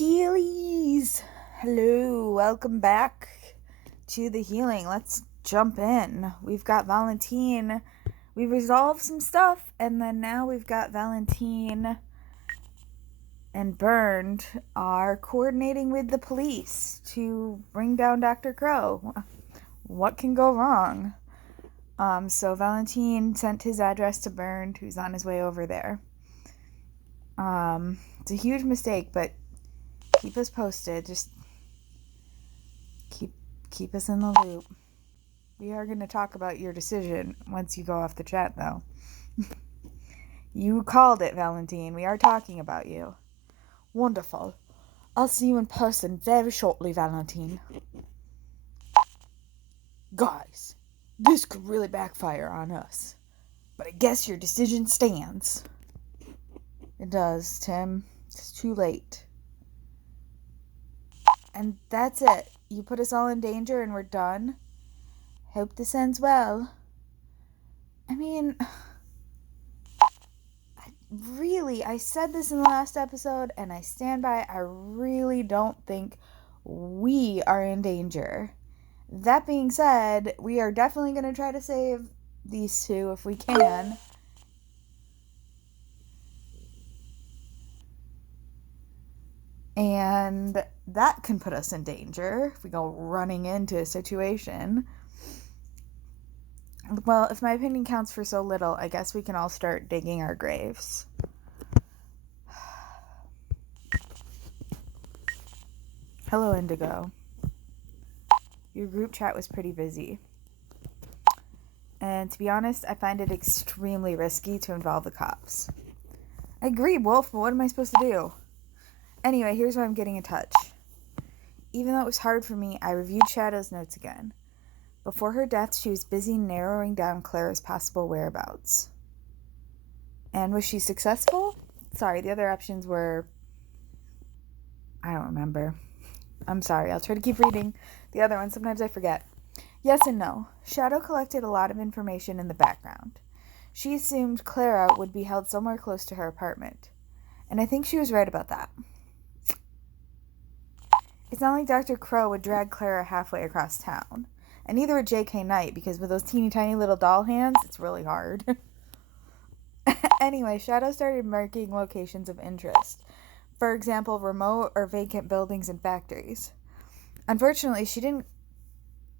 Healies! Hello, welcome back to the healing. Let's jump in. We've got Valentine. We resolved some stuff, and then now we've got Valentine and Burned are coordinating with the police to bring down Dr. Crow. What can go wrong? So Valentine sent his address to Burned, who's on his way over there. It's a huge mistake, but keep us posted. Just keep us in the loop. We are going to talk about your decision once you go off the chat, though. You called it, Valentine. We are talking about you. Wonderful. I'll see you in person very shortly, Valentine. Guys, this could really backfire on us. But I guess your decision stands. It does, Tim. It's too late. And that's it. You put us all in danger and we're done. Hope this ends well. I mean, I said this in the last episode and I stand by it. I really don't think we are in danger. That being said, we are definitely going to try to save these two if we can. And that can put us in danger if we go running into a situation. Well, if my opinion counts for so little, I guess we can all start digging our graves. Hello, Indigo. Your group chat was pretty busy. And to be honest, I find it extremely risky to involve the cops. I agree, Wolf, but what am I supposed to do? Anyway, here's why I'm getting in touch. Even though it was hard for me, I reviewed Shadow's notes again. Before her death, she was busy narrowing down Clara's possible whereabouts. And was she successful? Sorry, the other options were... I don't remember. I'm sorry, I'll try to keep reading the other one. Sometimes I forget. Yes and no. Shadow collected a lot of information in the background. She assumed Clara would be held somewhere close to her apartment. And I think she was right about that. It's not like Dr. Crow would drag Clara halfway across town. And neither would J.K. Knight, because with those teeny tiny little doll hands, it's really hard. Anyway, Shadow started marking locations of interest. For example, remote or vacant buildings and factories. Unfortunately, she didn't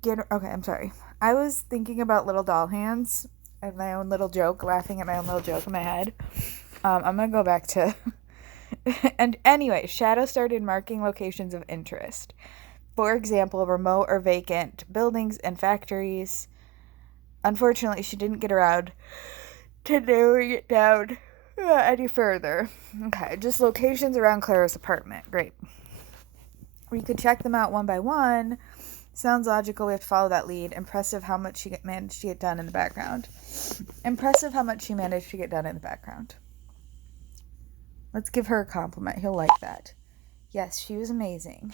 get... Okay, I'm sorry. I was thinking about little doll hands and my own little joke, laughing at my own little joke in my head. I'm going to go back to... And anyway, Shadow started marking locations of interest. For example, remote or vacant buildings and factories. Unfortunately, she didn't get around to narrowing it down any further. Okay, just locations around Clara's apartment. Great. We could check them out one by one. Sounds logical. We have to follow that lead. Impressive how much she managed to get done in the background. Let's give her a compliment. He'll like that. Yes, she was amazing.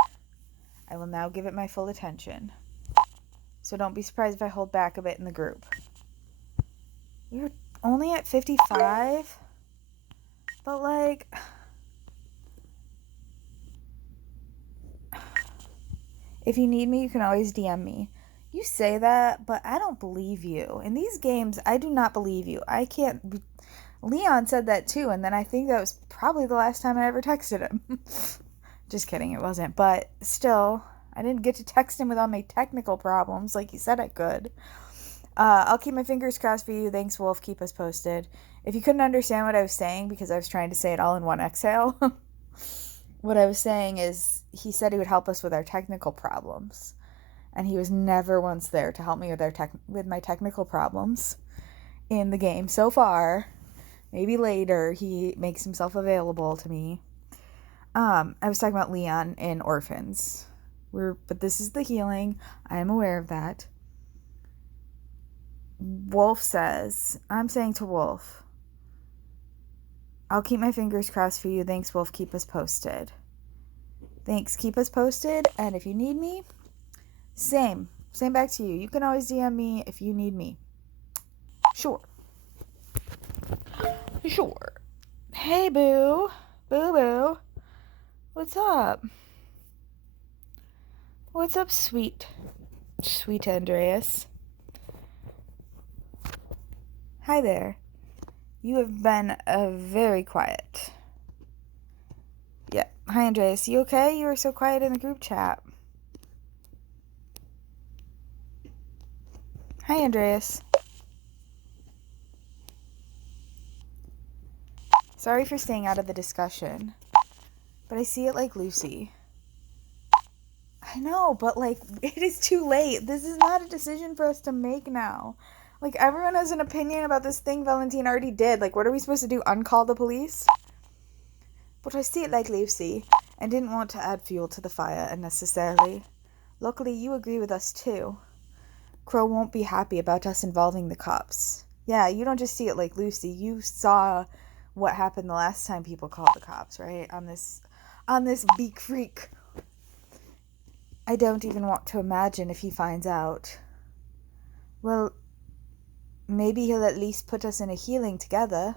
I will now give it my full attention. So don't be surprised if I hold back a bit in the group. We're only at 55? But like... If you need me, you can always DM me. You say that, but I don't believe you. In these games, I do not believe you. I can't... Leon said that too, and then I think that was probably the last time I ever texted him. Just kidding, it wasn't. But still, I didn't get to text him with all my technical problems like he said I could. I'll keep my fingers crossed for you. Thanks, Wolf. Keep us posted. If you couldn't understand what I was saying because I was trying to say it all in one exhale, what I was saying is he said he would help us with our technical problems. And he was never once there to help me with my technical problems in the game so far. Maybe later he makes himself available to me. I was talking about Leon in Orphans. But this is the healing. I am aware of that. Wolf says, I'm saying to Wolf, I'll keep my fingers crossed for you. Thanks, Wolf. Keep us posted. Thanks. Keep us posted. And if you need me, same back to you. You can always DM me if you need me. Sure. Hey, boo. Boo-boo. What's up? What's up, sweet Andreas? Hi there. You have been very quiet. Yeah. Hi, Andreas. You okay? You were so quiet in the group chat. Hi, Andreas. Sorry for staying out of the discussion, but I see it like Lucy. I know, but like, it is too late. This is not a decision for us to make now. Like, everyone has an opinion about this thing Valentine already did. Like, what are we supposed to do? Uncall the police? But I see it like Lucy, and didn't want to add fuel to the fire unnecessarily. Luckily, you agree with us too. Crow won't be happy about us involving the cops. Yeah, you don't just see it like Lucy. You saw what happened the last time people called the cops, right? On this beak freak. I don't even want to imagine if he finds out. Well, maybe he'll at least put us in a healing together.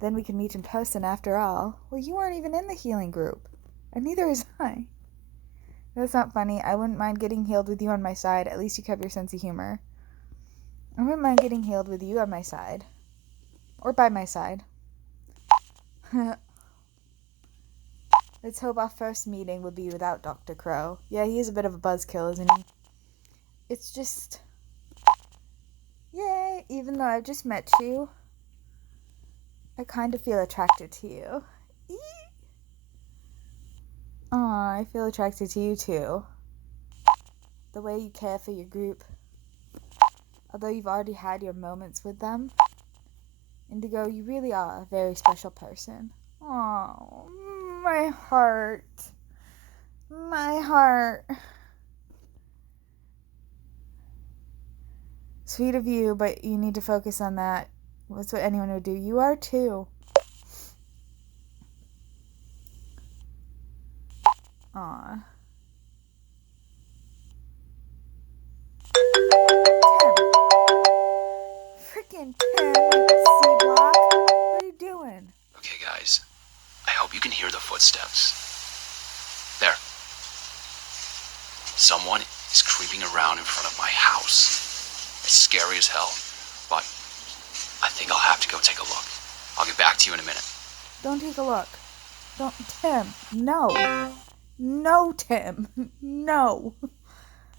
Then we can meet in person after all. Well, you weren't even in the healing group. And neither is I. That's not funny. I wouldn't mind getting healed with you on my side. At least you kept your sense of humor. I wouldn't mind getting healed with you on my side. Or by my side. Let's hope our first meeting will be without Dr. Crow. Yeah, he is a bit of a buzzkill, isn't he? It's just... Yay! Even though I've just met you, I kind of feel attracted to you. Aw, I feel attracted to you too. The way you care for your group. Although you've already had your moments with them. Indigo, you really are a very special person. Oh, my heart. My heart. Sweet of you, but you need to focus on that. That's what anyone would do. You are too. Aw. Freaking Tim, C-Block. What are you doing? Okay, guys. I hope you can hear the footsteps. There. Someone is creeping around in front of my house. It's scary as hell, but I think I'll have to go take a look. I'll get back to you in a minute. Don't take a look. Don't, Tim. No. No, Tim. No.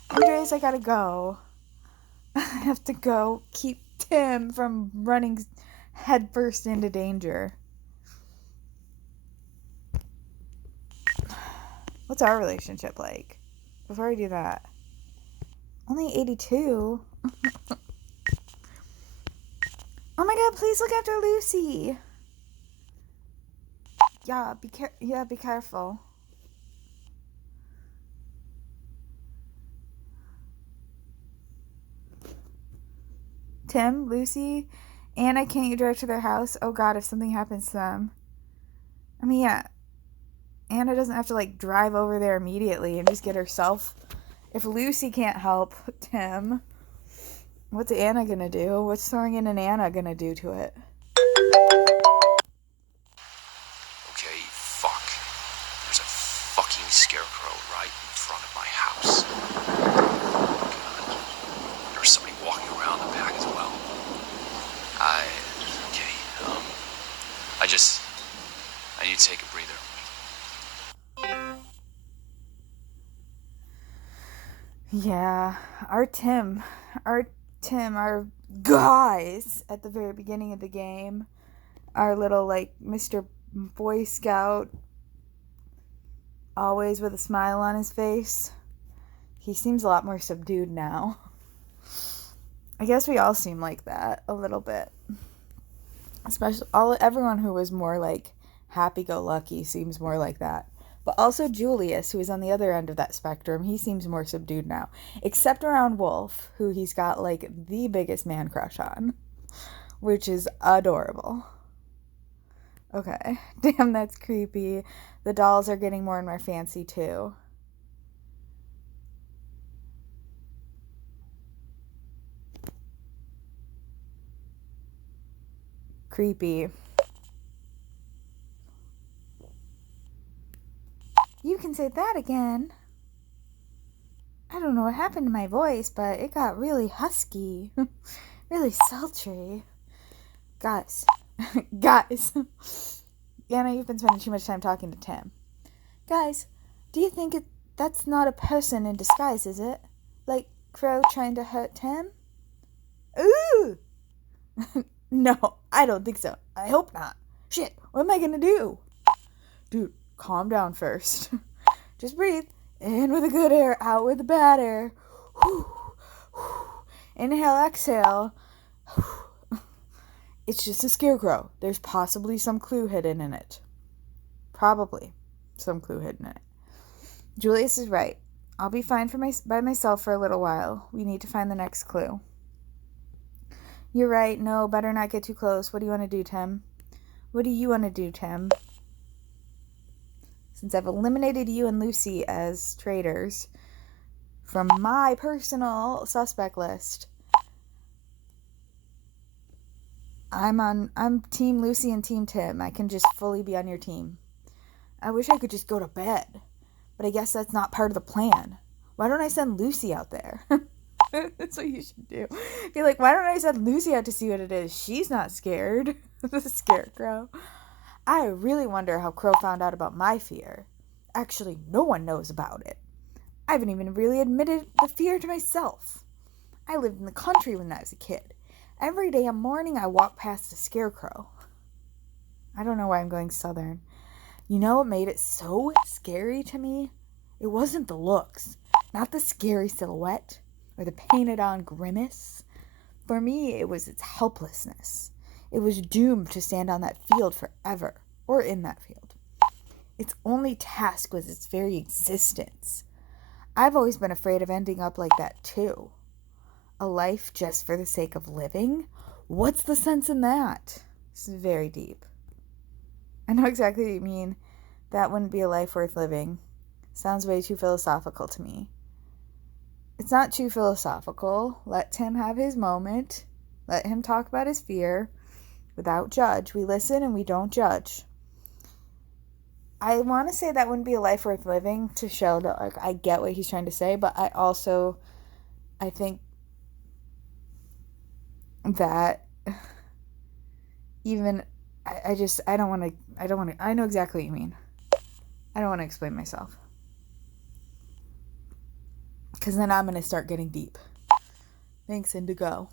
Andreas, I gotta go. I have to go keep Tim from running headfirst into danger. What's our relationship like? Before I do that. Only 82? Oh my god, please look after Lucy. Yeah, be careful. Tim, Lucy, Anna, can't you drive to their house? Oh god, if something happens to them. I mean, yeah. Anna doesn't have to, like, drive over there immediately and just get herself... If Lucy can't help Tim, what's Anna gonna do? What's throwing in an Anna gonna do to it? Okay, fuck. There's a fucking scarecrow right in front of my house. God. There's somebody walking around the back as well. Okay, I need to take a breather. Yeah, our guys at the very beginning of the game, our little, like, Mr. Boy Scout, always with a smile on his face, he seems a lot more subdued now. I guess we all seem like that a little bit. Especially everyone who was more, like, happy-go-lucky seems more like that. But also Julius, who is on the other end of that spectrum, he seems more subdued now. Except around Wolf, who he's got, like, the biggest man crush on. Which is adorable. Okay. Damn, that's creepy. The dolls are getting more and more fancy, too. Creepy. You can say that again. I don't know what happened to my voice, but it got really husky. Really sultry. Guys. Guys. Anna, you've been spending too much time talking to Tim. Guys, do you think that's not a person in disguise, is it? Like Crow trying to hurt Tim? Ooh! No, I don't think so. I hope not. Shit, what am I gonna do? Dude, calm down first. Just breathe. In with the good air, out with the bad air. Inhale, exhale. It's just a scarecrow. There's possibly some clue hidden in it. Probably some clue hidden in it. Julius is right. I'll be fine by myself for a little while. We need to find the next clue. You're right. No, better not get too close. What do you want to do, Tim? What do you want to do, Tim? Since I've eliminated you and Lucy as traitors from my personal suspect list, I'm Team Lucy and Team Tim. I can just fully be on your team. I wish I could just go to bed, but I guess that's not part of the plan. Why don't I send Lucy out there? That's what you should do. Be like, why don't I send Lucy out to see what it is? She's not scared. The scarecrow. I really wonder how Crow found out about my fear. Actually, no one knows about it. I haven't even really admitted the fear to myself. I lived in the country when I was a kid. Every day morning I walk past a scarecrow. I don't know why I'm going southern. You know what made it so scary to me? It wasn't the looks, not the scary silhouette or the painted on grimace. For me, it was its helplessness. It was doomed to stand on that field forever, or in that field. Its only task was its very existence. I've always been afraid of ending up like that too. A life just for the sake of living? What's the sense in that? This is very deep. I know exactly what you mean. That wouldn't be a life worth living. Sounds way too philosophical to me. It's not too philosophical. Let Tim have his moment. Let him talk about his fear. Without judge. We listen and we don't judge. I want to say that wouldn't be a life worth living to show that, like, I get what he's trying to say, but I think that even, I know exactly what you mean. I don't want to explain myself. Because then I'm going to start getting deep. Thanks, Indigo.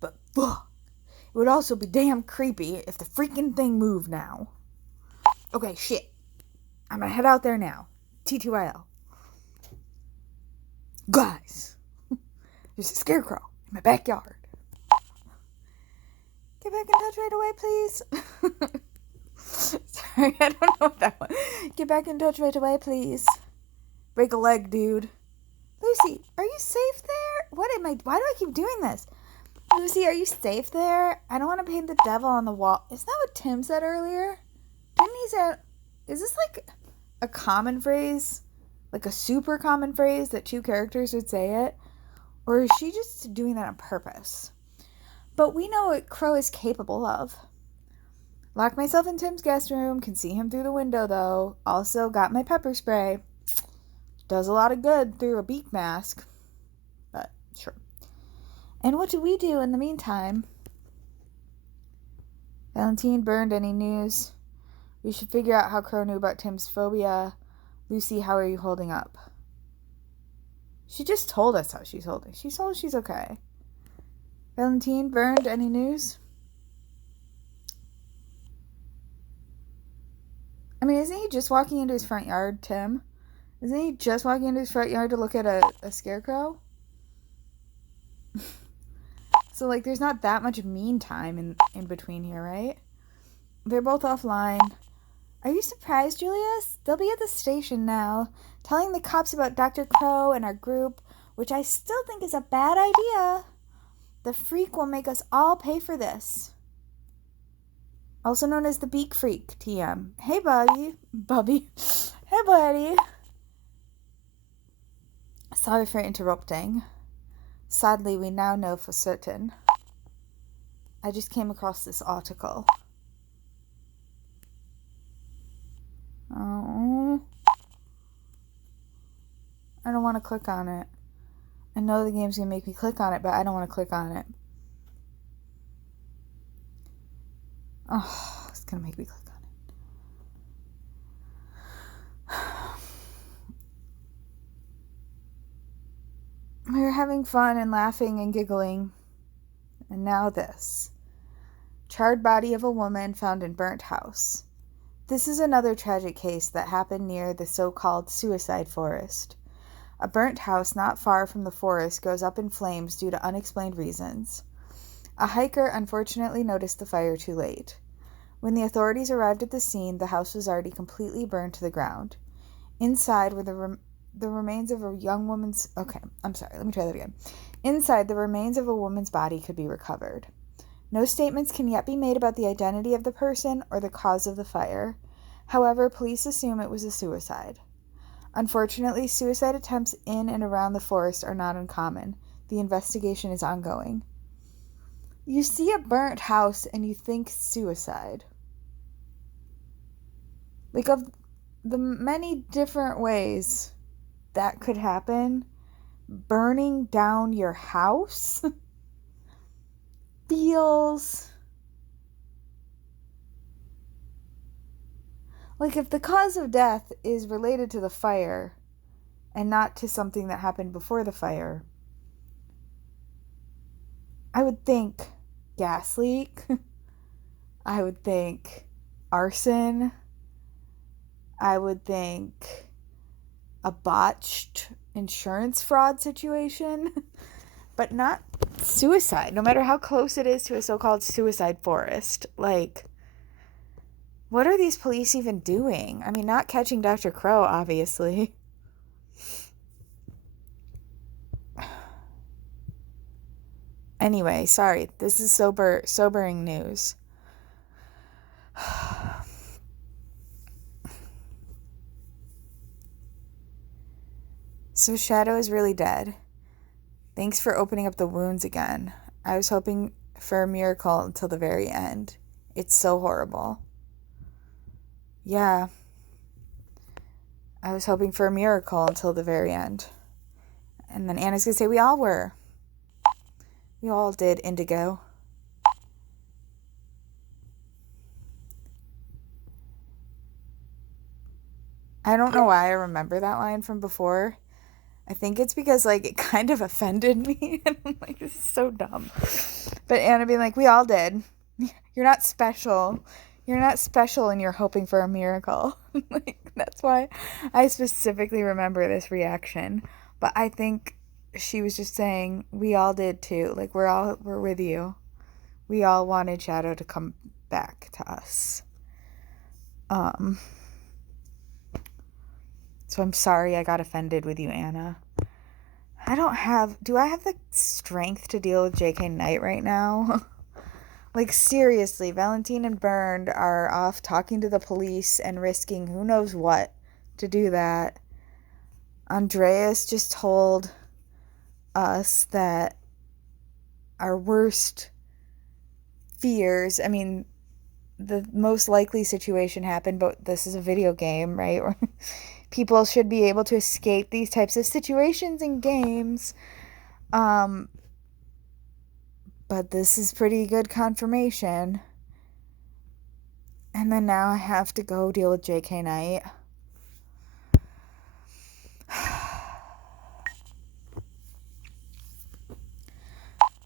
But fuck. It would also be damn creepy if the freaking thing moved now. Okay, shit. I'm gonna head out there now. TTYL. Guys. There's a scarecrow in my backyard. Get back in touch right away, please. Sorry, I don't know what that was. Get back in touch right away, please. Break a leg, dude. Lucy, are you safe there? Why do I keep doing this? Lucy, are you safe there? I don't want to paint the devil on the wall. Isn't that what Tim said earlier? Didn't he say... Is this like a common phrase? Like a super common phrase that two characters would say it? Or is she just doing that on purpose? But we know what Crow is capable of. Locked myself in Tim's guest room. Can see him through the window, though. Also got my pepper spray. Does a lot of good through a beak mask. But, sure. And what do we do in the meantime? Valentine burned any news. We should figure out how Crow knew about Tim's phobia. Lucy, how are you holding up? She just told us how she's holding. She told us she's okay. Valentine burned any news? I mean, isn't he just walking into his front yard, Tim? Isn't he just walking into his front yard to look at a scarecrow? So, like, there's not that much mean time in between here, right? They're both offline. Are you surprised, Julius? They'll be at the station now, telling the cops about Dr. Crow and our group, which I still think is a bad idea. The freak will make us all pay for this. Also known as the Beak Freak, TM. Hey, Bubby. Hey, buddy. Sorry for interrupting. Sadly, we now know for certain. I just came across this article. want to click on it. I know the game's going to make me click on it, but I don't want to click on it. Oh, it's going to make me click on it. We were having fun and laughing and giggling. And now this. Charred body of a woman found in burnt house. This is another tragic case that happened near the so-called suicide forest. A burnt house not far from the forest goes up in flames due to unexplained reasons. A hiker unfortunately noticed the fire too late. When the authorities arrived at the scene, the house was already completely burned to the ground. Inside were the remains of a young woman's... Okay, I'm sorry, let me try that again. Inside, the remains of a woman's body could be recovered. No statements can yet be made about the identity of the person or the cause of the fire. However, police assume it was a suicide. Unfortunately, suicide attempts in and around the forest are not uncommon. The investigation is ongoing. You see a burnt house and you think suicide. Like, of the many different ways that could happen, burning down your house feels like, if the cause of death is related to the fire and not to something that happened before the fire, I would think gas leak. I would think arson. I would think a botched insurance fraud situation, but not suicide, no matter how close it is to a so-called suicide forest. Like, what are these police even doing? I mean, not catching Dr. Crow, obviously. Anyway, sorry, this is sobering news. So Shadow is really dead. Thanks for opening up the wounds again. I was hoping for a miracle until the very end. It's so horrible. Yeah. I was hoping for a miracle until the very end. And then Anna's gonna say, we all were. We all did, Indigo. I don't know why I remember that line from before. I think it's because, like, it kind of offended me. And I'm like, this is so dumb. But Anna being like, we all did. You're not special. You're not special and you're hoping for a miracle. Like, that's why I specifically remember this reaction. But I think she was just saying, we all did too. Like, we're with you. We all wanted Shadow to come back to us. So I'm sorry I got offended with you, Anna. Do I have the strength to deal with JK Knight right now? Like, seriously, Valentine and Bernd are off talking to the police and risking who knows what to do that. Andreas just told us that our worst fears, I mean, the most likely situation happened, but this is a video game, right? People should be able to escape these types of situations in games. But this is pretty good confirmation. And then now I have to go deal with JK Knight.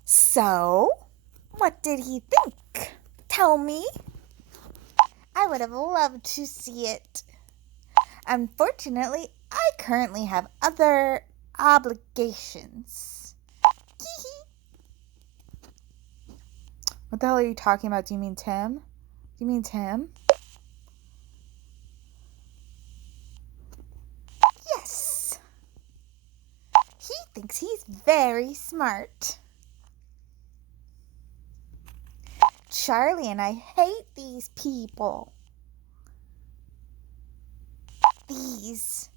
So, what did he think? Tell me. I would have loved to see it. Unfortunately, I currently have other obligations. What the hell are you talking about? Do you mean Tim? You mean Tim? Yes. He thinks he's very smart. Charlie and I hate these people. These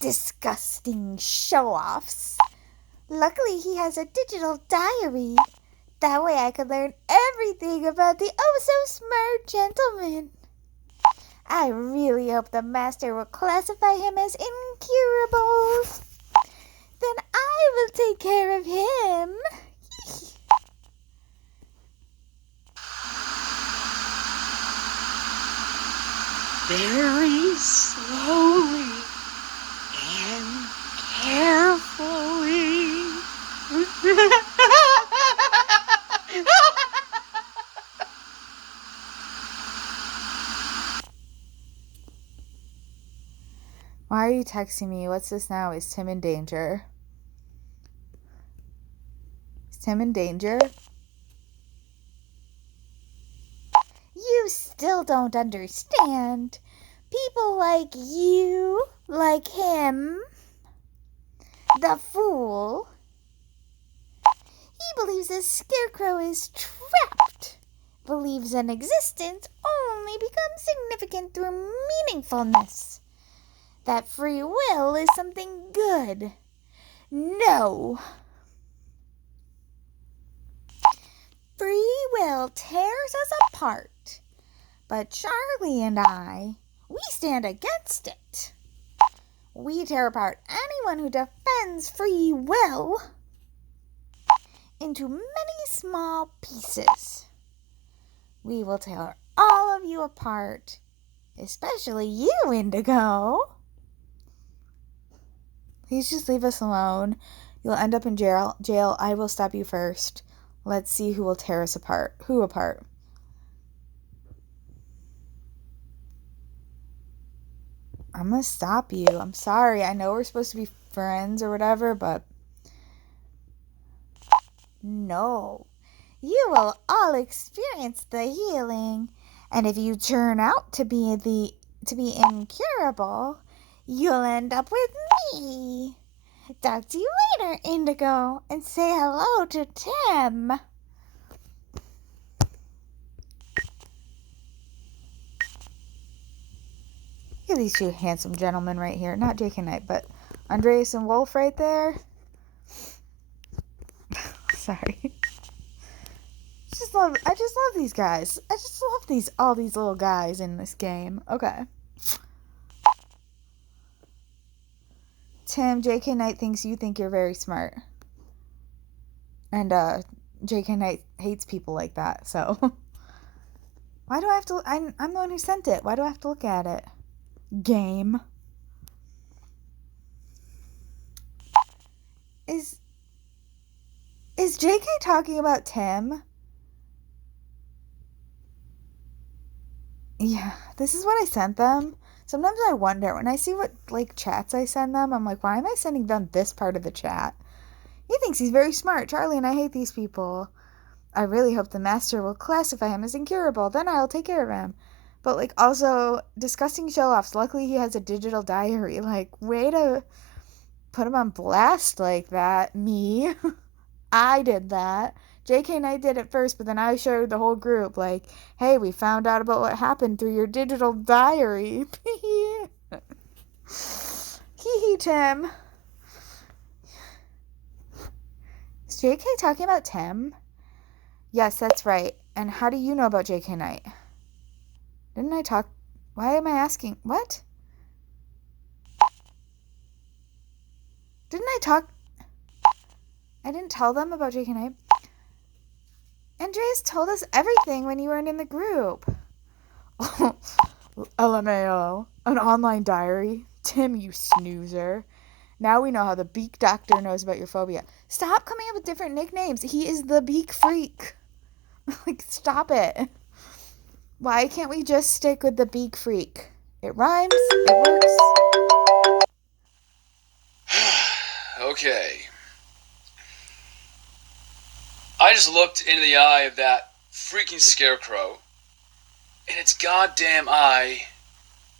disgusting show-offs. Luckily, he has a digital diary. That way I could learn everything about the oh-so-smart gentleman. I really hope the master will classify him as incurable. Then I will take care of him. Very slowly and carefully. Why are you texting me? What's this now? Is Tim in danger? Is Tim in danger? You still don't understand. People like you, like him, the fool, he believes a scarecrow is trapped, believes an existence only becomes significant through meaningfulness, that free will is something good. No. Free will tears us apart, but Charlie and I, we stand against it. We tear apart anyone who defends free will into many small pieces. We will tear all of you apart, especially you, Indigo. Please just leave us alone. You'll end up in jail. I will stop you first. Let's see who will tear us apart. Who apart? I'm gonna stop you. I'm sorry. I know we're supposed to be friends or whatever, but no. You will all experience the healing. And if you turn out to be incurable, you'll end up with me. Talk to you later, Indigo, and say hello to Tim. Look at these two handsome gentlemen right here. Not Jake and Knight, but Andreas and Wolf right there. Sorry. I just love these guys. I just love all these little guys in this game. Okay. Tim, J.K. Knight thinks you think you're very smart. And J.K. Knight hates people like that, so. Why do I have to... I'm the one who sent it. Why do I have to look at it? Game. Is J.K. talking about Tim? Yeah, this is what I sent them. Sometimes I wonder, when I see what, chats I send them, I'm like, why am I sending them this part of the chat? He thinks he's very smart. Charlie and I hate these people. I really hope the master will classify him as incurable. Then I'll take care of him. But, also, disgusting show-offs. Luckily, he has a digital diary. Way to put him on blast like that. Me. I did that. JK and I did it first, but then I showed the whole group, hey, we found out about what happened through your digital diary. Hee Tim. Is JK talking about Tim? Yes, that's right. And how do you know about JK Knight? Didn't I talk... Why am I asking... What? Didn't I talk... I didn't tell them about JK Knight. Andreas told us everything when you weren't in the group. LMAO. An online diary. Tim, you snoozer. Now we know how the Beak Doctor knows about your phobia. Stop coming up with different nicknames. He is the Beak Freak. Stop it. Why can't we just stick with the Beak Freak? It rhymes. It works. Okay. I just looked into the eye of that freaking scarecrow, and its goddamn eye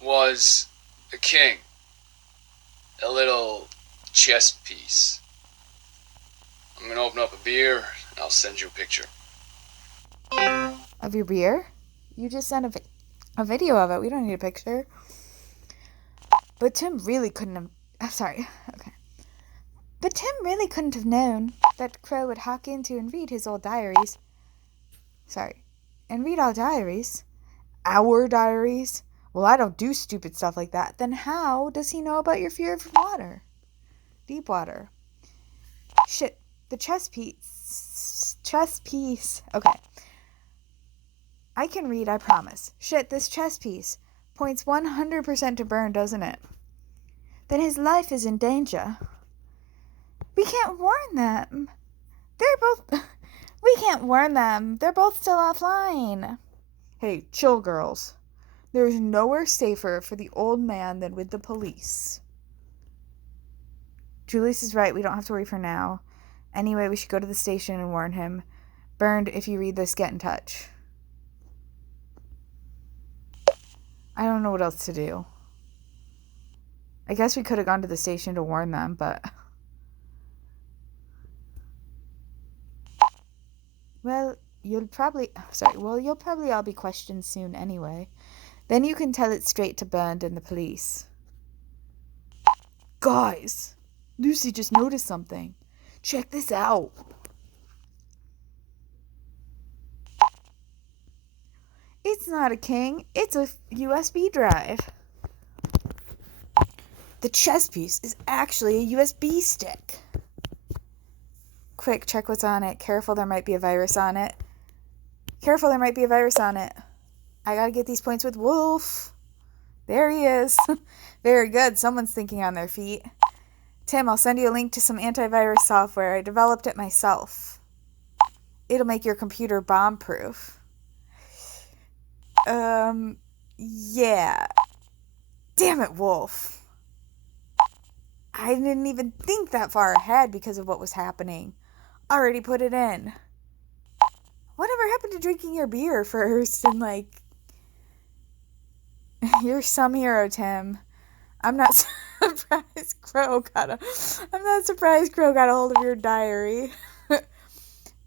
was a king. A little chess piece. I'm gonna open up a beer, and I'll send you a picture. Of your beer? You just sent a video of it. We don't need a picture. But Tim really couldn't have... sorry. Okay. But Tim really couldn't have known that Crow would hack into and read his old diaries. Sorry. And read our diaries. Our diaries. Well, I don't do stupid stuff like that. Then how does he know about your fear of water? Deep water. Shit. The chess piece. Chess piece. Okay. I can read, I promise. Shit, this chess piece points 100% to Burn, doesn't it? Then his life is in danger. We can't warn them. We can't warn them. They're both still offline. Hey, chill, girls. There is nowhere safer for the old man than with the police. Julius is right. We don't have to worry for now. Anyway, we should go to the station and warn him. Burned, if you read this, get in touch. I don't know what else to do. I guess we could have gone to the station to warn them, but... Well, you'll probably all be questioned soon anyway. Then you can tell it straight to Bernd and the police. Guys, Lucy just noticed something. Check this out. It's not a king, it's a USB drive. The chess piece is actually a USB stick. Quick, check what's on it. Careful, there might be a virus on it. I gotta get these points with Wolf. There he is. Very good. Someone's thinking on their feet. Tim, I'll send you a link to some antivirus software. I developed it myself. It'll make your computer bomb-proof. Yeah. Damn it, Wolf. I didn't even think that far ahead because of what was happening. Already put it in. Whatever happened to drinking your beer first and, like... You're some hero, Tim. I'm not surprised Crow got a hold of your diary.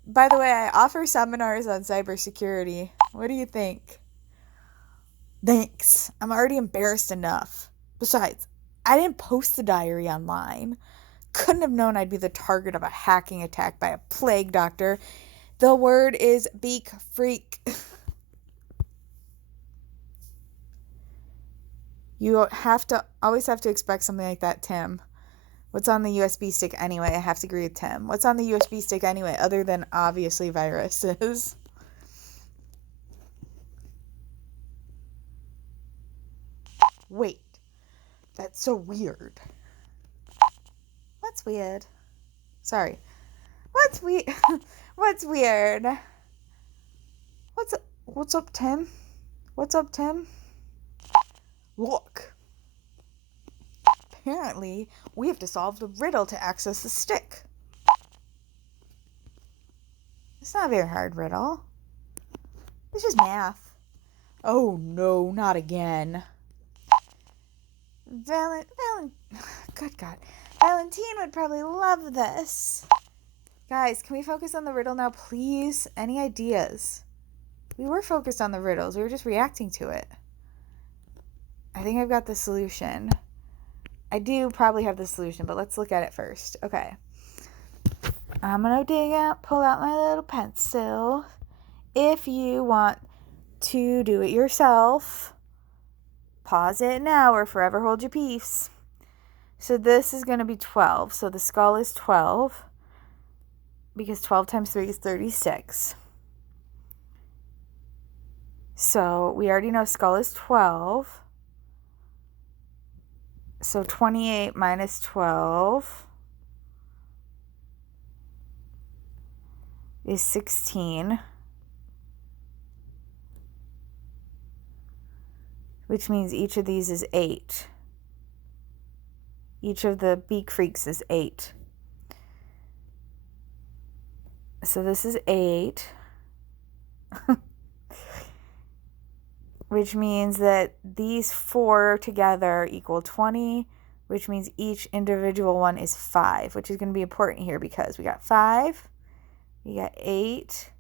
By the way, I offer seminars on cybersecurity. What do you think? Thanks. I'm already embarrassed enough. Besides, I didn't post the diary online. Couldn't have known I'd be the target of a hacking attack by a plague doctor. The word is beak freak. You always have to expect something like that, Tim. What's on the USB stick anyway? I have to agree with Tim. What's on the USB stick anyway, other than obviously viruses? Wait. That's so weird. What's weird? Sorry. What's weird? What's weird? What's up, Tim? What's up, Tim? Look. Apparently, we have to solve the riddle to access the stick. It's not a very hard riddle. It's just math. Oh no, not again. Good God. Valentine would probably love this. Guys, can we focus on the riddle now, please? Any ideas? We were focused on the riddles. We were just reacting to it. I think I've got the solution. I do probably have the solution, but let's look at it first. Okay. I'm going to pull out my little pencil. If you want to do it yourself, pause it now or forever hold your peace. So this is going to be 12. So the skull is 12 because 12 times 3 is 36. So we already know skull is 12. So 28 minus 12 is 16. Which means each of these is 8. Each of the beak freaks is 8. So this is 8. Which means that these 4 together equal 20, which means each individual one is 5, which is going to be important here because we got 5, we got 8,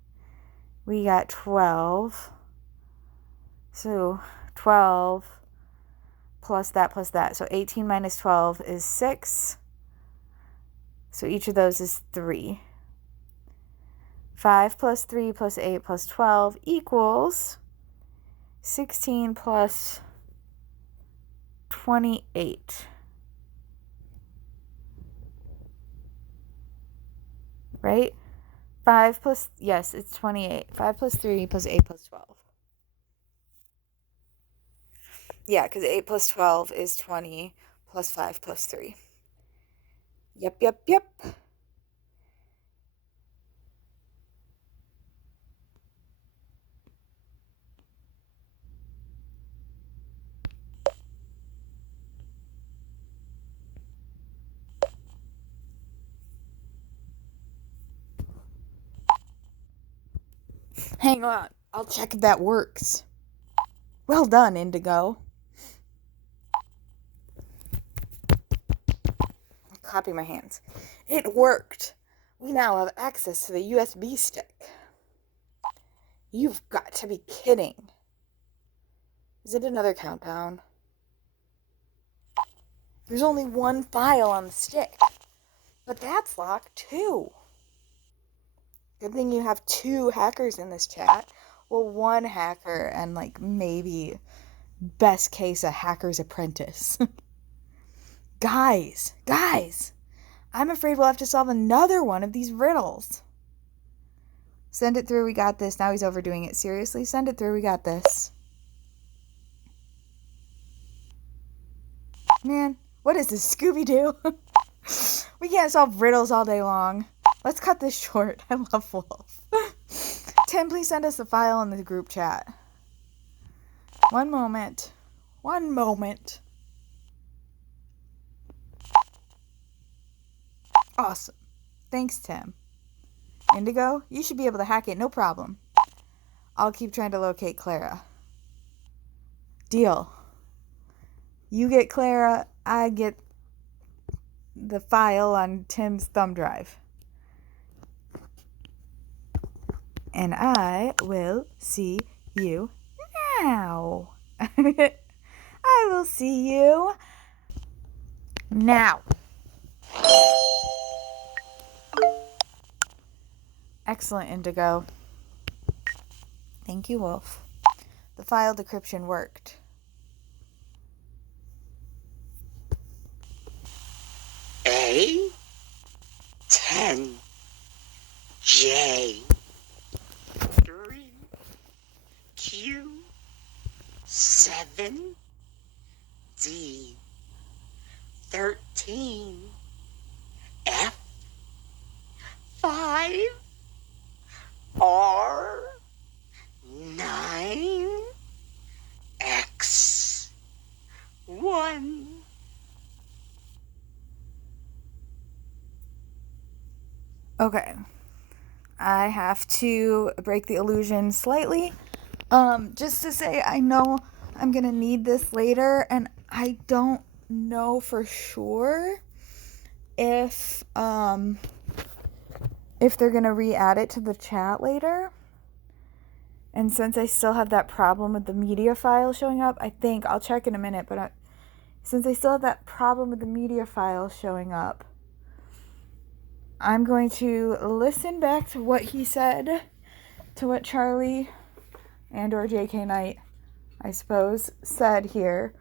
we got 12. So 12 plus that. So 18 minus 12 is 6. So each of those is 3. 5 plus 3 plus 8 plus 12 equals 16 plus 28. Right? 5 plus, yes, it's 28. 5 plus 3 plus 8 plus 12. Yeah, because 8 plus 12 is 20 plus 5 plus 3. Yep, yep, yep. Hang on, I'll check if that works. Well done, Indigo. I'm clapping my hands. It worked. We now have access to the USB stick. You've got to be kidding. Is it another countdown? There's only one file on the stick. But that's locked too. Good thing you have 2 hackers in this chat. Well, 1 hacker and like maybe best case a hacker's apprentice. Guys, I'm afraid we'll have to solve another one of these riddles. Send it through, we got this. Now he's overdoing it. Seriously, send it through, we got this. Man, what is this, Scooby-Doo? We can't solve riddles all day long. Let's cut this short. I love Wolf. Tim, please send us the file in the group chat. One moment. Awesome. Thanks, Tim. Indigo, you should be able to hack it, no problem. I'll keep trying to locate Clara. Deal. You get Clara, I get the file on Tim's thumb drive. And I will see you now. I will see you now. Excellent, Indigo. Thank you, Wolf. The file decryption worked. A 10 J 3 Q 7 D 13 F 5 R 9 X 1. Okay. I have to break the illusion slightly. Just to say, I know I'm gonna need this later, and I don't know for sure if they're gonna re-add it to the chat later. And since I still have that problem with the media file showing up, I think I'll check in a minute, but since I still have that problem with the media file showing up, I'm going to listen back to what he said, to what Charlie and or JK Knight, I suppose, said here,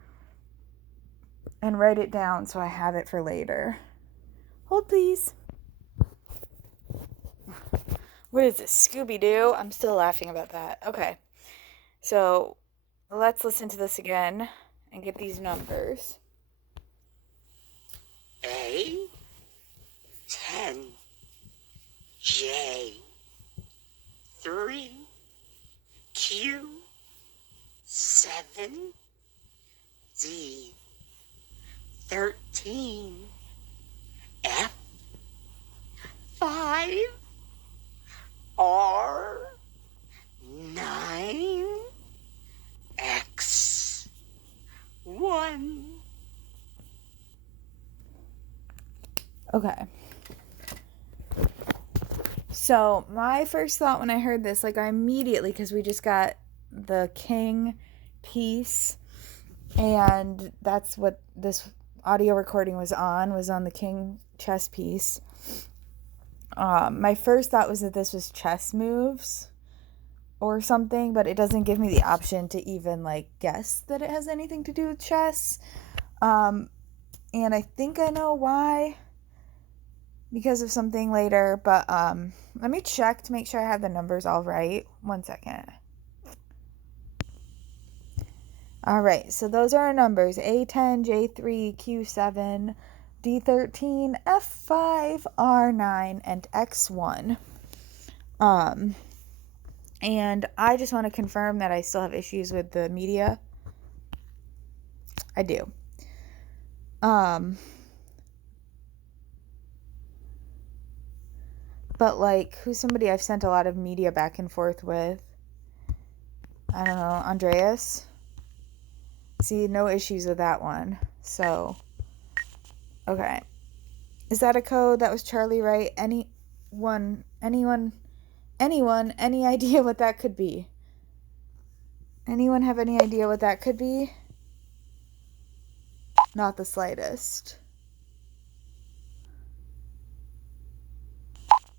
and write it down so I have it for later. Hold, please. What is this, Scooby-Doo? I'm still laughing about that. Okay, so let's listen to this again and get these numbers. A 10 J 3 Q 7 D 13 F 5 R 9 X 1. Okay. So my first thought when I heard this, like I immediately, because we just got the king piece, and that's what this audio recording was on the king chess piece. My first thought was that this was chess moves or something, but it doesn't give me the option to even like guess that it has anything to do with chess. And I think I know why. Because of something later, but let me check to make sure I have the numbers all right. 1 second. All right, so those are our numbers: A10, J3, Q7, D13, F5, R9, and X1. And I just want to confirm that I still have issues with the media. I do. But like, who's somebody I've sent a lot of media back and forth with? I don't know, Andreas? See, no issues with that one. So, okay. Is that a code? That was Charlie, right? Anyone, any idea what that could be? Anyone have any idea what that could be? Not the slightest.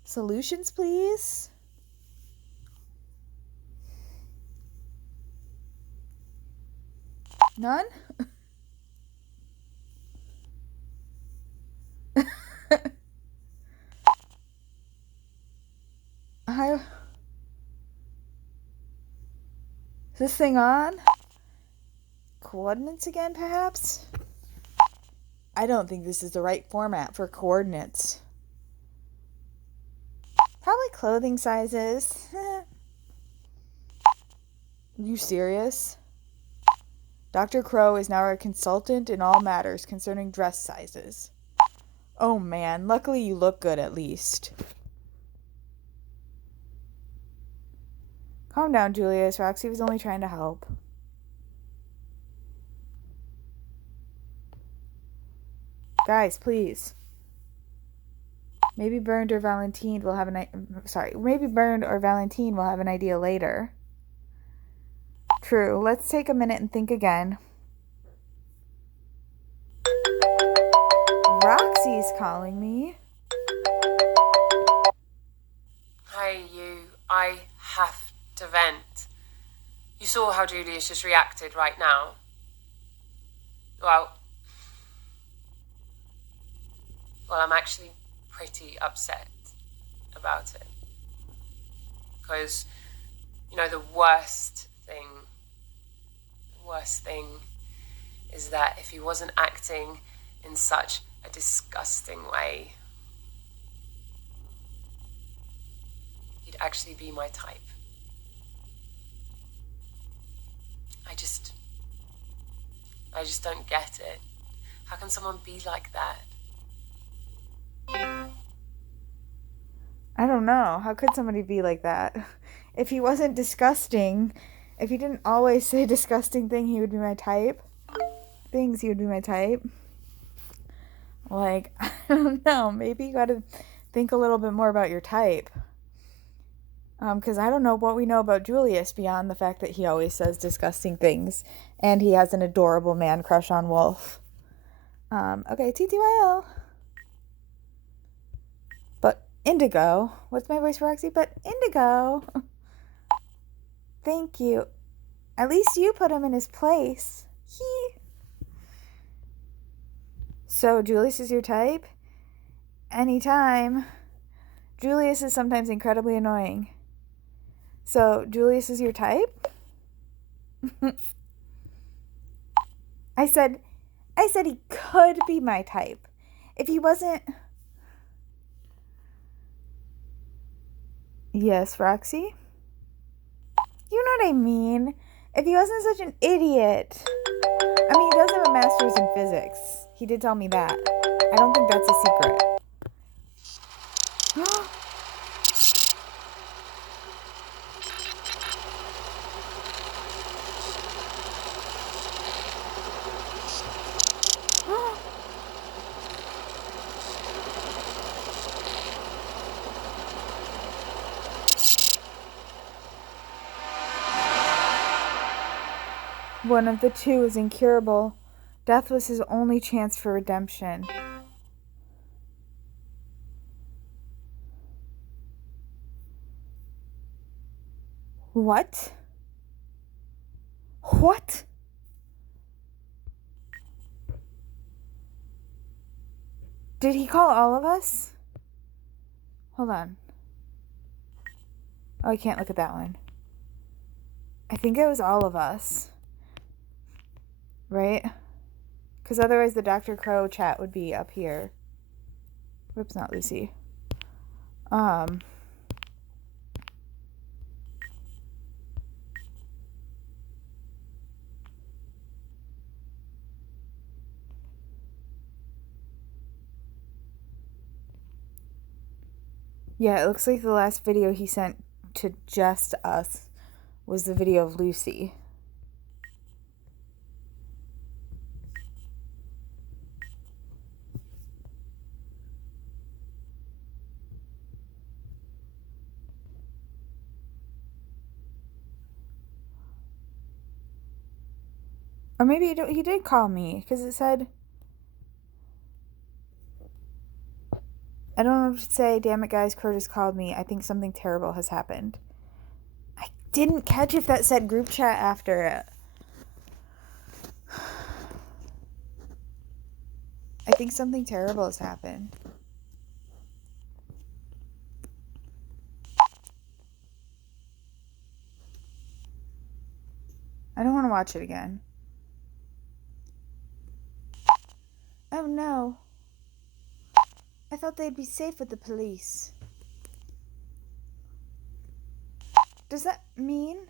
Solutions, please? None? Is this thing on? Coordinates again, perhaps? I don't think this is the right format for coordinates. Probably clothing sizes. You serious? Dr. Crow is now our consultant in all matters concerning dress sizes. Oh man, luckily you look good at least. Calm down, Julius. Roxy was only trying to help. Guys, please. Maybe Bernd or Valentine will have maybe Bernd or Valentine will have an idea later. True. Let's take a minute and think again. Roxy's calling me. Hey, you. I have to vent. You saw how Julius just reacted right now. Well, I'm actually pretty upset about it. Because, the worst thing is that if he wasn't acting in such a disgusting way, he'd actually be my type. I just don't get it. How can someone be like that? I don't know. How could somebody be like that? If he wasn't disgusting, if he didn't always say disgusting things, he would be my type. Like, I don't know. Maybe you gotta think a little bit more about your type. Because I don't know what we know about Julius beyond the fact that he always says disgusting things. And he has an adorable man crush on Wolf. Okay, TTYL. But Indigo. What's my voice for Roxy? But Indigo. Thank you. At least you put him in his place. So, Julius is your type? Anytime. Julius is sometimes incredibly annoying. So, Julius is your type? I said he could be my type. If he wasn't... Yes, Roxy? You know what I mean? If he wasn't such an idiot. I mean, he does have a master's in physics. He did tell me that. I don't think that's a secret. One of the two is incurable. Death was his only chance for redemption. What? What? Did he call all of us? Hold on. Oh, I can't look at that one. I think it was all of us. Right? Because otherwise the Dr. Crow chat would be up here. Whoops, not Lucy. Yeah, it looks like the last video he sent to just us was the video of Lucy. Or maybe he did call me, because it said... I don't know what to say. Damn it, guys, Curtis called me. I think something terrible has happened. I didn't catch if that said group chat after it. I think something terrible has happened. I don't want to watch it again. Oh no. I thought they'd be safe with the police. Does that mean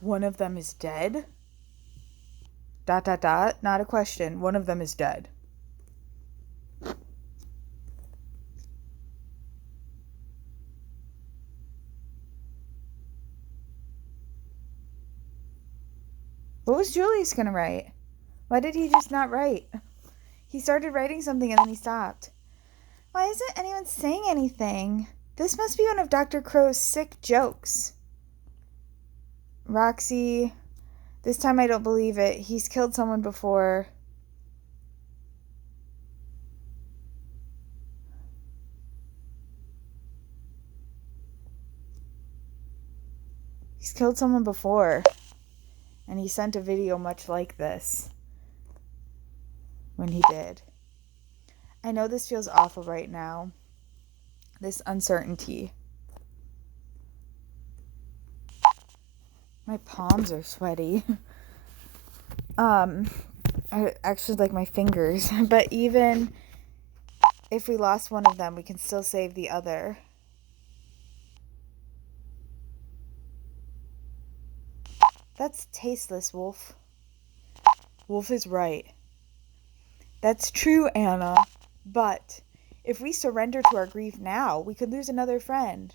one of them is dead? ... Not a question. One of them is dead. What was Julius gonna write? Why did he just not write? He started writing something and then he stopped. Why isn't anyone saying anything? This must be one of Dr. Crow's sick jokes. Roxy, this time I don't believe it. He's killed someone before. He's killed someone before. And he sent a video much like this. When he did. I know this feels awful right now. This uncertainty. My palms are sweaty. I actually like my fingers. But even if we lost one of them, we can still save the other. That's tasteless, Wolf. Wolf is right. That's true, Anna. But if we surrender to our grief now, we could lose another friend.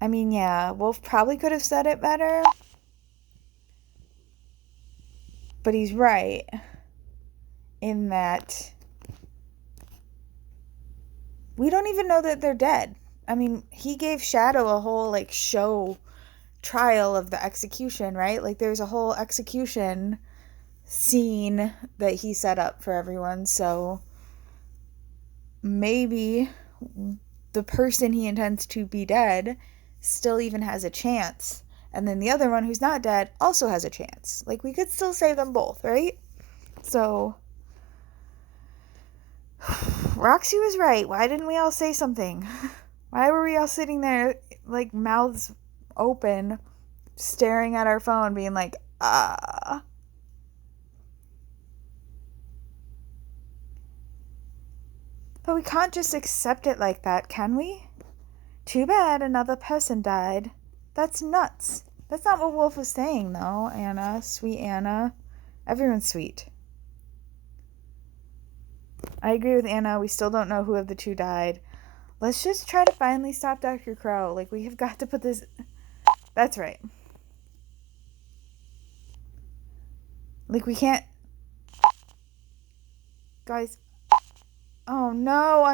I mean, yeah, Wolf probably could have said it better. But he's right. In that we don't even know that they're dead. I mean, he gave Shadow a whole, like, show trial of the execution, right? Like, there's a whole execution scene that he set up for everyone, so maybe the person he intends to be dead still even has a chance, and then the other one who's not dead also has a chance. Like, we could still save them both, right? So Roxy was right. Why didn't we all say something? Why were we all sitting there, like, mouths open, staring at our phone, being like, ah. But we can't just accept it like that, can we? Too bad another person died. That's nuts. That's not what Wolf was saying, though, Anna. Sweet Anna. Everyone's sweet. I agree with Anna. We still don't know who of the two died. Let's just try to finally stop Dr. Crow. Like, we have got to put this... That's right. Like, we can't... Guys... Oh, no,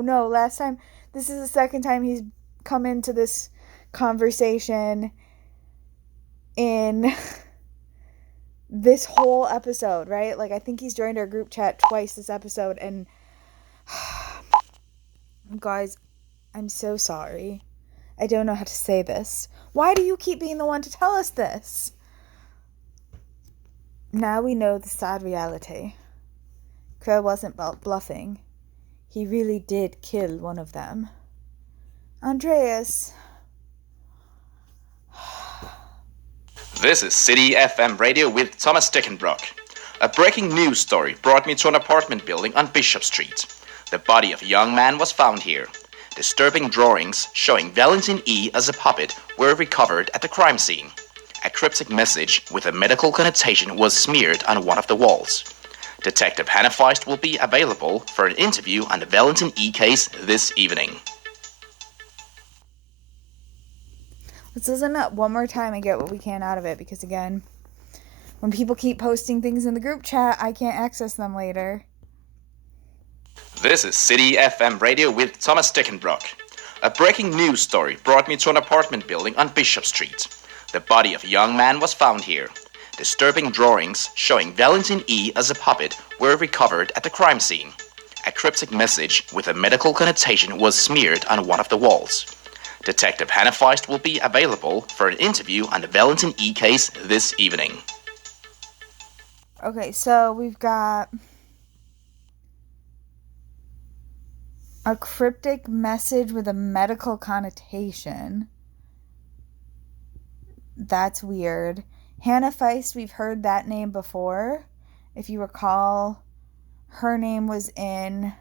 no. Last time, this is the second time he's come into this conversation in this whole episode, right? Like, I think he's joined our group chat twice this episode, and guys, I'm so sorry. I don't know how to say this. Why do you keep being the one to tell us this? Now we know the sad reality. Crow wasn't bluffing. He really did kill one of them. Andreas. This is City FM Radio with Thomas Dickenbrock. A breaking news story brought me to an apartment building on Bishop Street. The body of a young man was found here. Disturbing drawings showing Valentin E. as a puppet were recovered at the crime scene. A cryptic message with a medical connotation was smeared on one of the walls. Detective Hannah Feist will be available for an interview on the Valentin E. case this evening. Let's listen up one more time and get what we can out of it, because again, when people keep posting things in the group chat, I can't access them later. This is City FM Radio with Thomas Dickenbrock. A breaking news story brought me to an apartment building on Bishop Street. The body of a young man was found here. Disturbing drawings showing Valentin E. as a puppet were recovered at the crime scene. A cryptic message with a medical connotation was smeared on one of the walls. Detective Hannah Feist will be available for an interview on the Valentin E. case this evening. Okay, so we've got a cryptic message with a medical connotation. That's weird. Hannah Feist, we've heard that name before. If you recall, her name was in...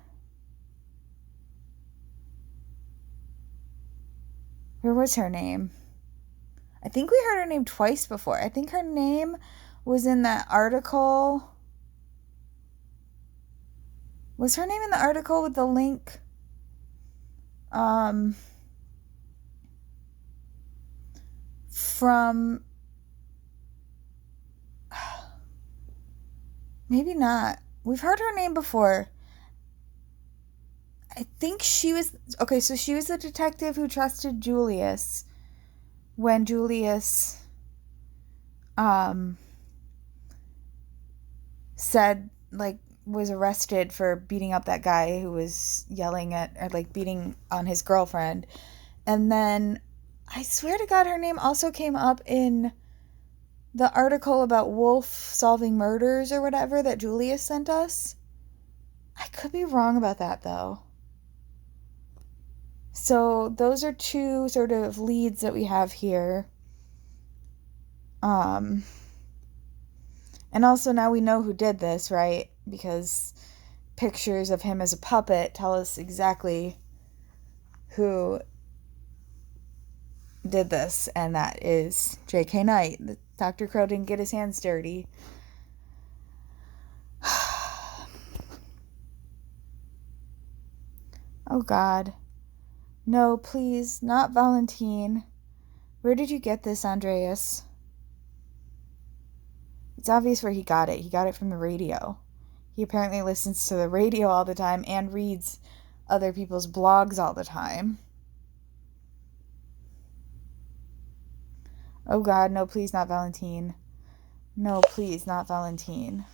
Where was her name? I think we heard her name twice before. I think her name was in that article. Was her name in the article with the link? From... Maybe not. We've heard her name before. I think she was... Okay, so she was the detective who trusted Julius when Julius said, like, was arrested for beating up that guy who was yelling at, or like beating on his girlfriend. And then I swear to God, her name also came up in the article about Wolf solving murders or whatever that Julius sent us. I could be wrong about that though. So those are two sort of leads that we have here. And also now we know who did this, right? Because pictures of him as a puppet tell us exactly who did this, and that is J.K. Knight. Dr. Crow didn't get his hands dirty. Oh God. No, please, not Valentine. Where did you get this, Andreas? It's obvious where he got it. He got it from the radio. He apparently listens to the radio all the time and reads other people's blogs all the time. Oh God, no, please, not Valentine. No, please, not Valentine.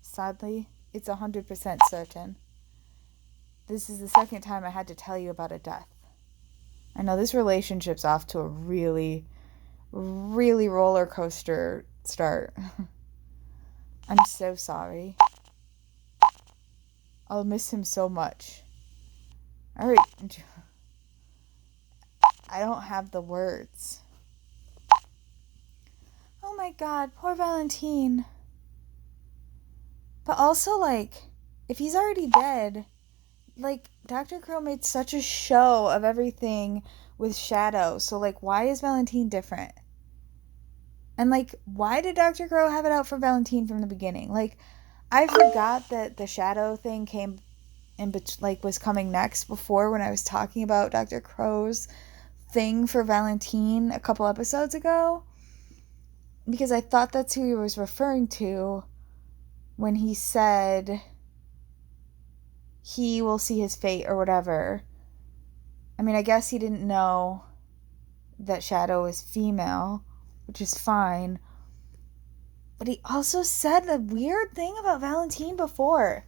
Sadly, it's 100% certain. This is the second time I had to tell you about a death. I know this relationship's off to a really, really roller coaster start. I'm so sorry. I'll miss him so much. Alright. I don't have the words. Oh my God, poor Valentine. But also, like, if he's already dead, like, Dr. Crow made such a show of everything with Shadow. So, like, why is Valentine different? And, like, why did Dr. Crow have it out for Valentine from the beginning? Like, I forgot that the Shadow thing came in, like, was coming next before when I was talking about Dr. Crow's thing for Valentine a couple episodes ago. Because I thought that's who he was referring to when he said he will see his fate or whatever. I mean, I guess he didn't know that Shadow is female, which is fine. But he also said the weird thing about Valentine before.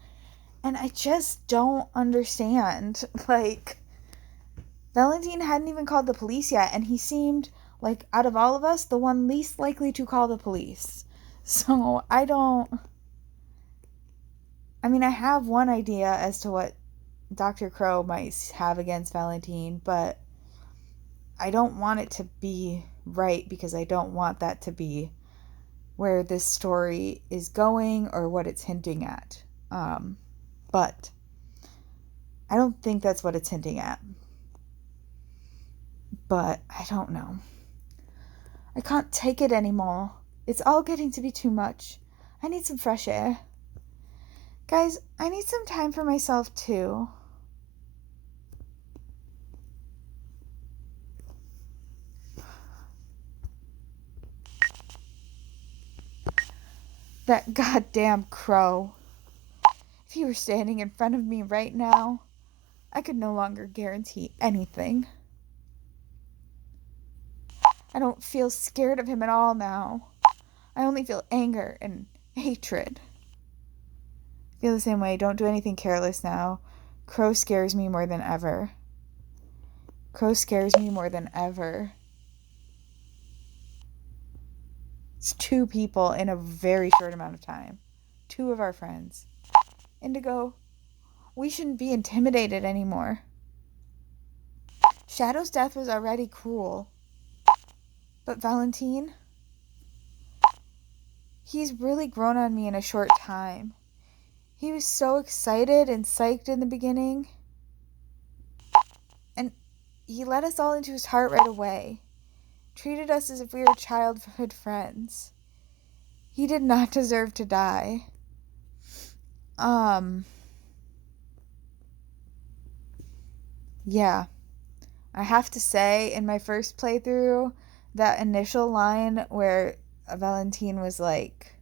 And I just don't understand. Like, Valentine hadn't even called the police yet, and he seemed like, out of all of us, the one least likely to call the police. So I have one idea as to what Dr. Crow might have against Valentine, but I don't want it to be right because I don't want that to be where this story is going or what it's hinting at. But I don't think that's what it's hinting at. But I don't know. I can't take it anymore. It's all getting to be too much. I need some fresh air. Guys, I need some time for myself too. That goddamn crow. If he were standing in front of me right now, I could no longer guarantee anything. I don't feel scared of him at all now. I only feel anger and hatred. I feel the same way. Don't do anything careless now. Crow scares me more than ever. Crow scares me more than ever. It's 2 people in a very short amount of time. 2 of our friends. Indigo, we shouldn't be intimidated anymore. Shadow's death was already cruel. But Valentine, he's really grown on me in a short time. He was so excited and psyched in the beginning. And he let us all into his heart right away. Treated us as if we were childhood friends. He did not deserve to die. Yeah. I have to say, in my first playthrough, that initial line where Valentine was like,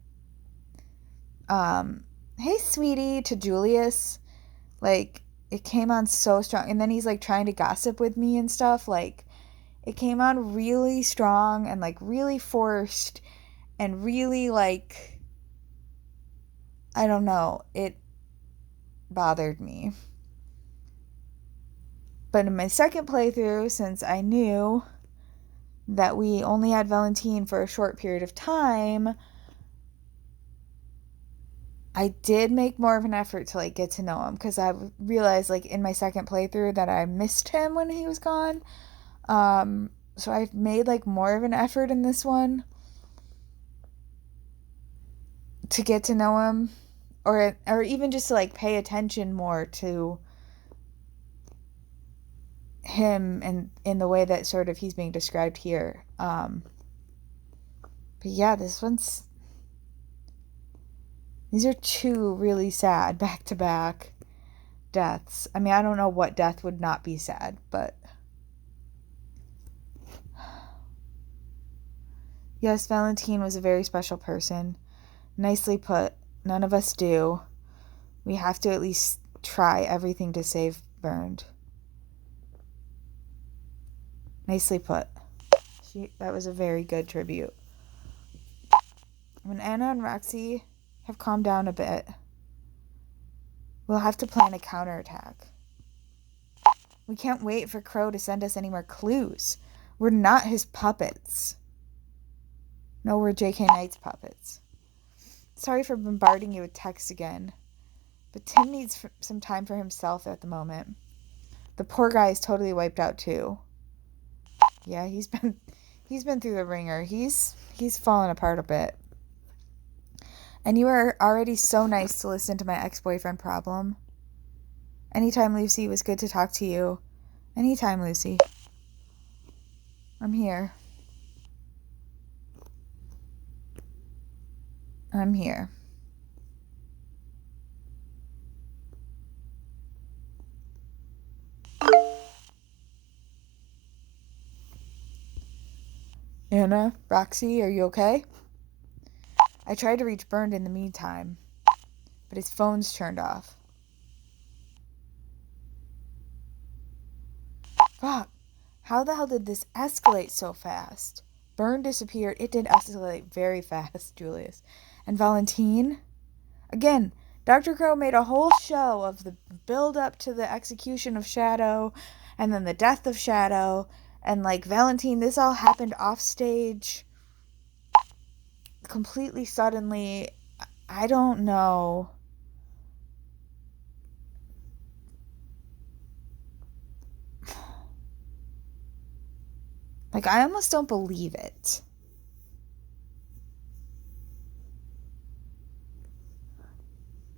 hey, sweetie, to Julius, like, it came on so strong. And then he's, like, trying to gossip with me and stuff. Like, it came on really strong and, like, really forced and really, like, I don't know. It bothered me. But in my second playthrough, since I knew that we only had Valentine for a short period of time, I did make more of an effort to, like, get to know him, because I realized, like, in my second playthrough that I missed him when he was gone. So I've made, like, more of an effort in this one to get to know him, or even just to, like, pay attention more to him and in the way that sort of he's being described here. But yeah, these are 2 really sad back-to-back deaths. I mean, I don't know what death would not be sad, but yes, Valentine was a very special person. Nicely put. None of us do. We have to at least try everything to save Bernd. Nicely put. That was a very good tribute. When Anna and Roxy have calmed down a bit, we'll have to plan a counterattack. We can't wait for Crow to send us any more clues. We're not his puppets. No, we're J.K. Knight's puppets. Sorry for bombarding you with texts again, but Tim needs some time for himself at the moment. The poor guy is totally wiped out too. Yeah, he's been through the ringer. He's fallen apart a bit. And you are already so nice to listen to my ex-boyfriend problem. Anytime, Lucy, was good to talk to you. Anytime, Lucy. I'm here. I'm here. Anna, Roxy, are you okay? I tried to reach Bernd in the meantime, but his phone's turned off. Fuck. How the hell did this escalate so fast? Bernd disappeared. It did escalate very fast, Julius. And Valentine? Again, Dr. Crow made a whole show of the build up to the execution of Shadow and then the death of Shadow, and like Valentine, this all happened off stage completely suddenly. I don't know. Like, I almost don't believe it.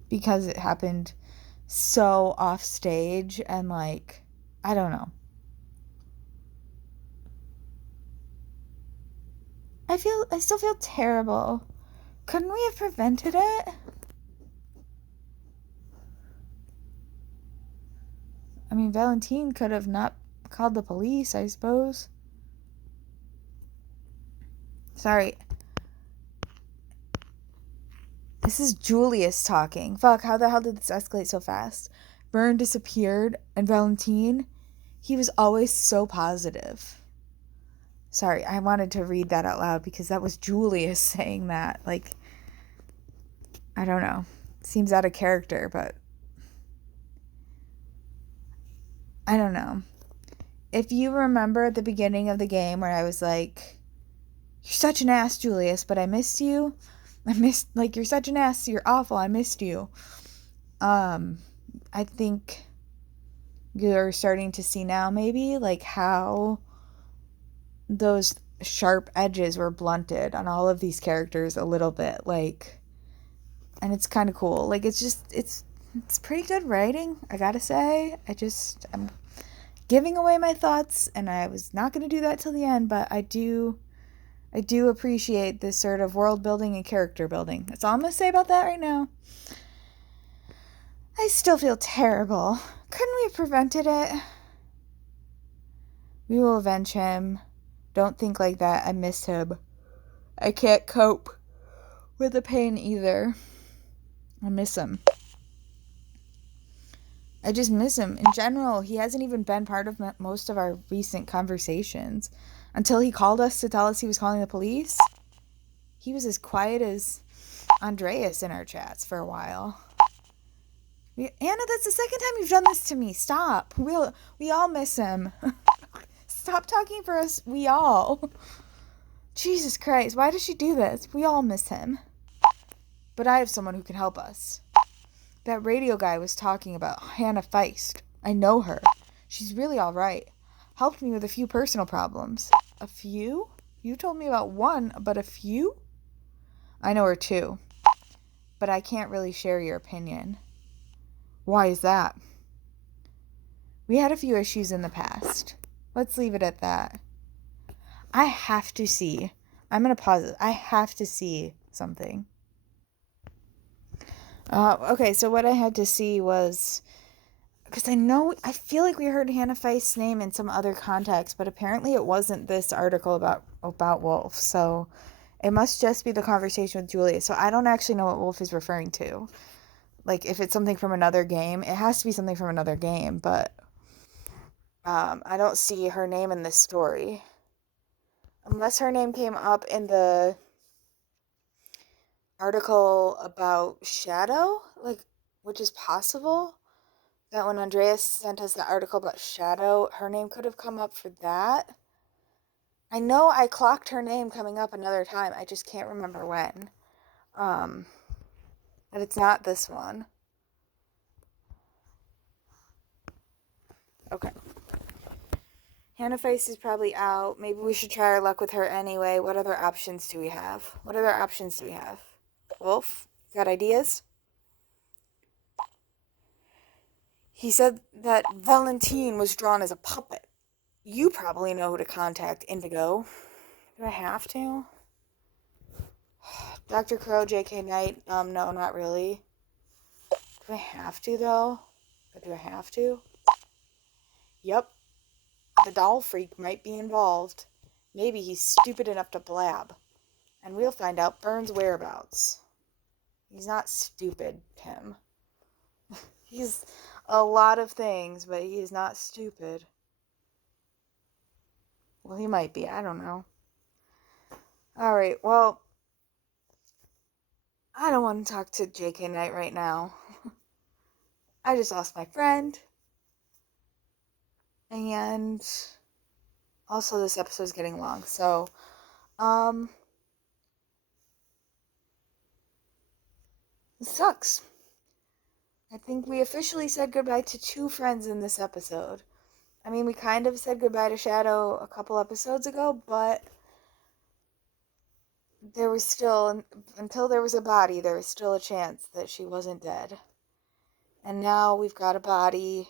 Because it happened so off stage and like, I don't know. I still feel terrible. Couldn't we have prevented it? I mean, Valentine could have not called the police, I suppose. Sorry. This is Julius talking. Fuck, how the hell did this escalate so fast? Vern disappeared, and Valentine, he was always so positive. Sorry, I wanted to read that out loud because that was Julius saying that. Like, I don't know. Seems out of character, but I don't know. If you remember at the beginning of the game where I was like, you're such an ass, Julius, but I missed you. Like, you're such an ass, you're awful, I missed you. I think you're starting to see now maybe like how those sharp edges were blunted on all of these characters a little bit, like, and it's kind of cool. Like, it's pretty good writing, I gotta say. I'm giving away my thoughts, and I was not going to do that till the end, but I do appreciate this sort of world building and character building. That's all I'm going to say about that right now. I still feel terrible. Couldn't we have prevented it? We will avenge him. Don't think like that. I miss him. I can't cope with the pain either. I miss him. I just miss him. In general, he hasn't even been part of most of our recent conversations. Until he called us to tell us he was calling the police, he was as quiet as Andreas in our chats for a while. Anna, that's the second time you've done this to me. Stop. We all miss him. Stop talking for us. We all. Jesus Christ, why does she do this? We all miss him. But I have someone who can help us. That radio guy was talking about Hannah Feist. I know her. She's really all right. Helped me with a few personal problems. A few? You told me about one, but a few? I know her too. But I can't really share your opinion. Why is that? We had a few issues in the past. Let's leave it at that. I have to see. I'm going to pause it. I have to see something. Okay, so what I had to see was, because I feel like we heard Hannah Feist's name in some other context, but apparently it wasn't this article about Wolf, so it must just be the conversation with Julia. So I don't actually know what Wolf is referring to. Like, if it's something from another game, it has to be something from another game, but I don't see her name in this story. Unless her name came up in the article about Shadow, like, which is possible. That when Andreas sent us the article about Shadow, her name could have come up for that. I know I clocked her name coming up another time. I just can't remember when. But it's not this one. Okay. Hannah Face is probably out. Maybe we should try our luck with her anyway. What other options do we have? Wolf, got ideas? He said that Valentine was drawn as a puppet. You probably know who to contact, Indigo. Do I have to? Dr. Crow, J.K. Knight, no, not really. Do I have to, though? Do I have to? Yep. The doll freak might be involved. Maybe he's stupid enough to blab. And we'll find out Vern's whereabouts. He's not stupid, Tim. He's a lot of things, but he is not stupid. Well, he might be. I don't know. Alright, well, I don't want to talk to J.K. Knight right now. I just lost my friend. And also this episode's getting long, so it sucks. I think we officially said goodbye to 2 friends in this episode. I mean, we kind of said goodbye to Shadow a couple episodes ago, but there was still, until there was a body, there was still a chance that she wasn't dead. And now we've got a body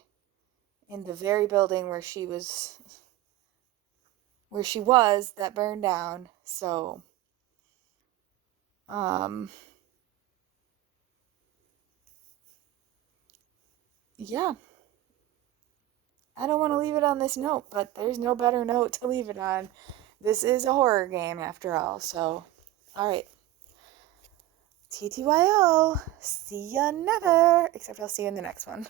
in the very building where she was that burned down. So yeah, I don't want to leave it on this note, but there's no better note to leave it on. This is a horror game after all. So all right, TTYL, see ya never, except I'll see you in the next one.